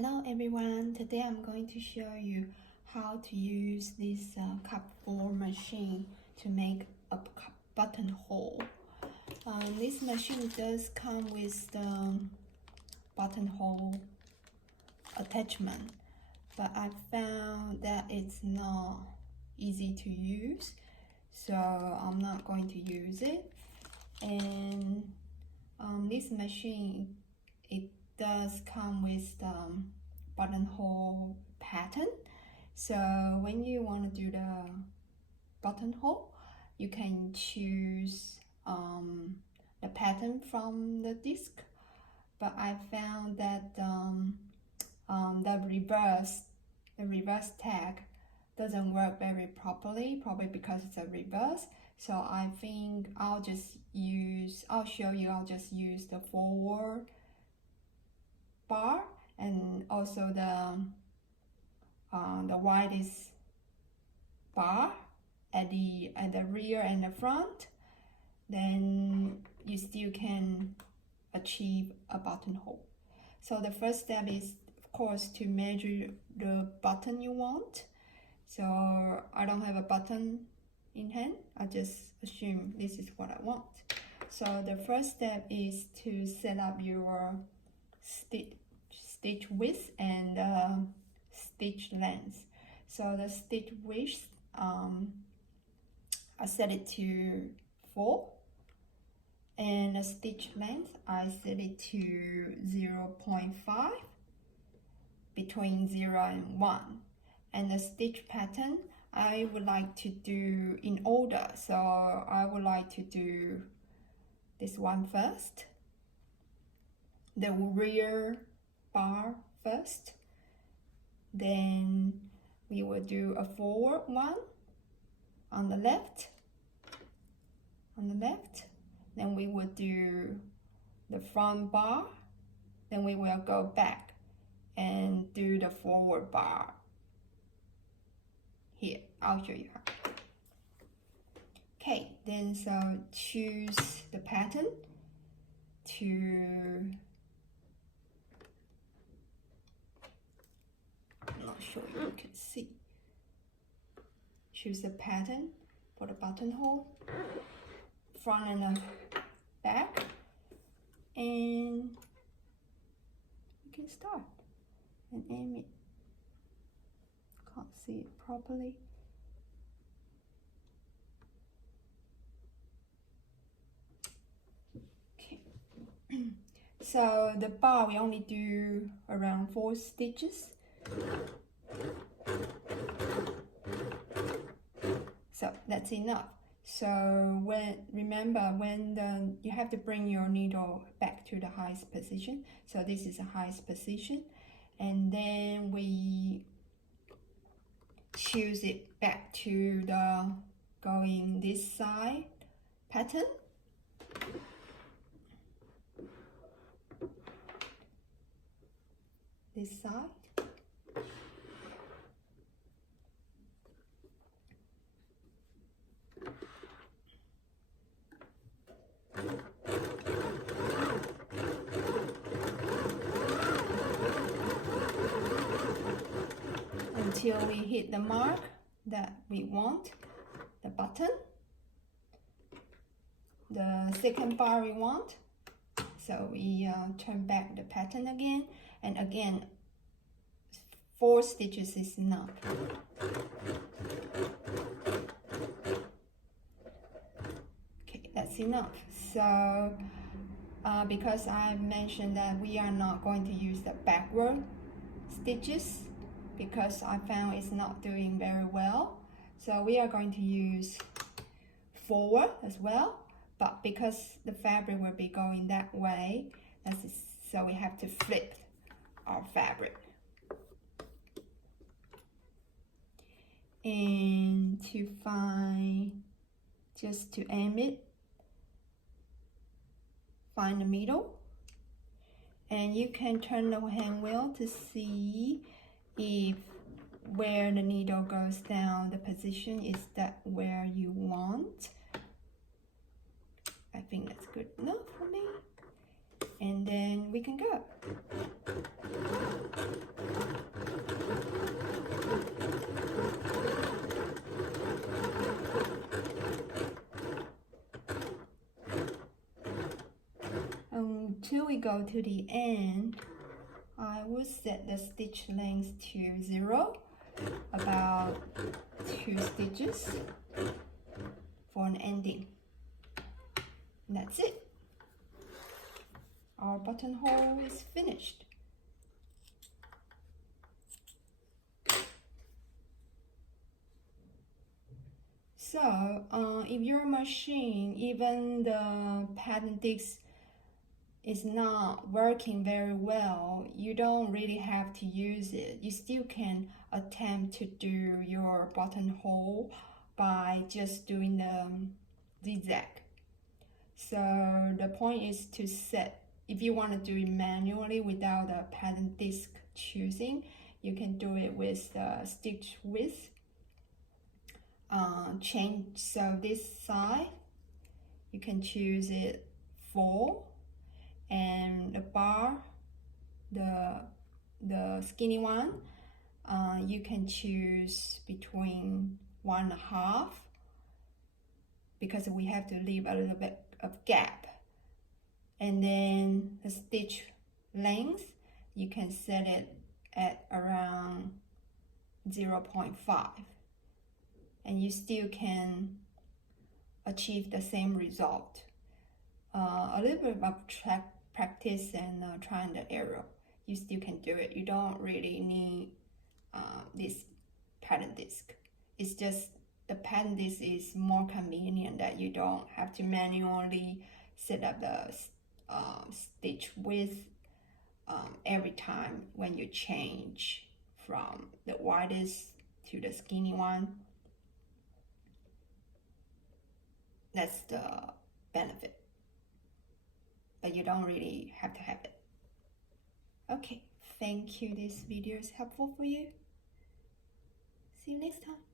Hello everyone, today I'm going to show you how to use this cup-4 machine to make a buttonhole. This machine does come with the buttonhole attachment, but I found that it's not easy to use, so I'm not going to use it. And this machine, it does come with the buttonhole pattern. So when you want to do the buttonhole, you can choose the pattern from the disc. But I found that the reverse tag doesn't work very properly, probably because it's a reverse. So I think I'll just use the forward bar and also the widest bar at the rear and the front. Then you still can achieve a buttonhole. So the first step is, of course, to measure the button you want. So I don't have a button in hand. I just assume this is what I want. So the first step is to set up your stitch width and stitch length. So the stitch width, I set it to 4, and the stitch length I set it to 0.5, between 0 and 1. And the stitch pattern I would like to do in order, so I would like to do this one first, the rear bar first, then we will do a forward one on the left, then we will do the front bar, then we will go back and do the forward bar. Here, I'll show you how. Okay, then so choose the pattern to, I'm not sure you can see. Choose the pattern for the buttonhole, front and the back, and you can start and aim it. Can't see it properly. Okay. So the bar, we only do around 4 stitches. So that's enough. So remember when you have to bring your needle back to the highest position. So this is the highest position, and then we choose it back to the going this side pattern. This side. Until we hit the mark that we want, the button, the second bar we want. So we turn back the pattern again, and again 4 stitches is enough. Okay, that's enough. So because I mentioned that we are not going to use the backward stitches, because I found it's not doing very well. So we are going to use forward as well, but because the fabric will be going that way, so we have to flip our fabric. And to find, just to aim it, find the middle, and you can turn the hand wheel to see if where the needle goes down, the position is that where you want. I think that's good enough for me. And then we can go. until we go to the end, I will set the stitch length to 0, about 2 stitches for an ending. And that's it. Our buttonhole is finished. So, if your machine, even the pattern disc is not working very well, you don't really have to use it. You still can attempt to do your buttonhole by just doing the zigzag. So the point is to set, if you want to do it manually without the pattern disc choosing, you can do it with the stitch width. Change, so this side you can choose it 4, and the bar, the skinny one, you can choose between 1.5, because we have to leave a little bit of gap. And then the stitch length, you can set it at around 0.5, and you still can achieve the same result. A little bit of practice and trying the error, you still can do it. You don't really need this pattern disc. It's just the pattern disc is more convenient, that you don't have to manually set up the stitch width every time when you change from the widest to the skinny one. That's the benefit, but you don't really have to have it. Okay, thank you. This video is helpful for you. See you next time.